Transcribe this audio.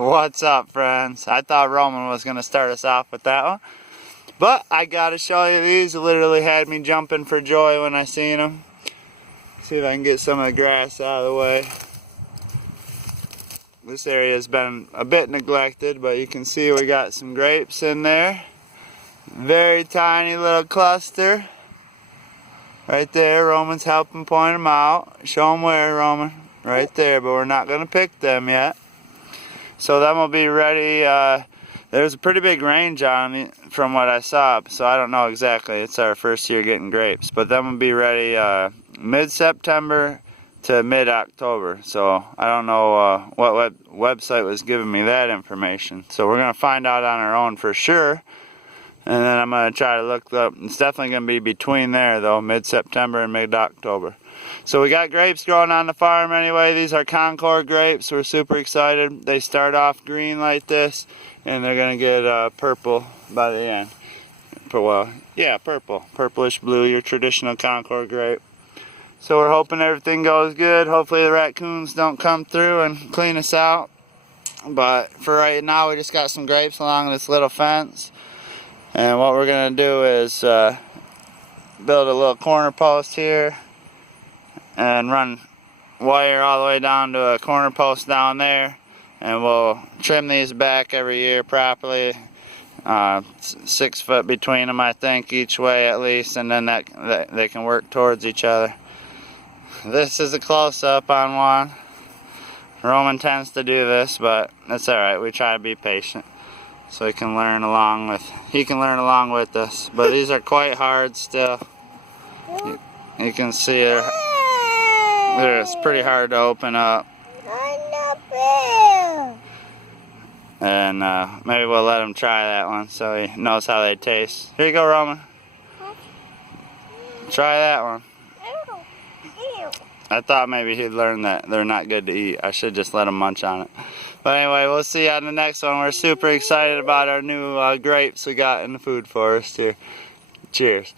What's up, friends? I thought Roman was going to start us off with that one, but I gotta show you these. It literally had me jumping for joy when I seen them. See if I can get some of the grass out of the way. This area has been a bit neglected, but you can see we got some grapes in there. Very tiny little cluster. Right there, Roman's helping point them out. Show them where, Roman. Right there, but we're not going to pick them yet. So them will be ready. There's a pretty big range on them from what I saw, so I don't know exactly. It's our first year getting grapes. But them will be ready mid-September to mid-October. So I don't know what website was giving me that information. So we're going to find out on our own for sure. And then I'm going to try to look up. It's definitely going to be between there though, mid-September and mid-October. So we got grapes growing on the farm anyway. These are Concord grapes. We're super excited. They start off green like this, and they're going to get purple by the end. Well, yeah, purple. Purplish blue, your traditional Concord grape. So we're hoping everything goes good. Hopefully the raccoons don't come through and clean us out. But for right now, we just got some grapes along this little fence. And what we're going to do is build a little corner post here and run wire all the way down to a corner post down there. And we'll trim these back every year properly. 6 foot between them, I think, each way at least. And then that they can work towards each other. This is a close-up on one. Roman tends to do this, but that's alright. We try to be patient. So he can learn along with us. But these are quite hard still. You can see it's pretty hard to open up. And maybe we'll let him try that one so he knows how they taste. Here you go, Roman. Try that one. I thought maybe he'd learn that they're not good to eat. I should just let him munch on it. But anyway, we'll see you on the next one. We're super excited about our new grapes we got in the food forest here. Cheers.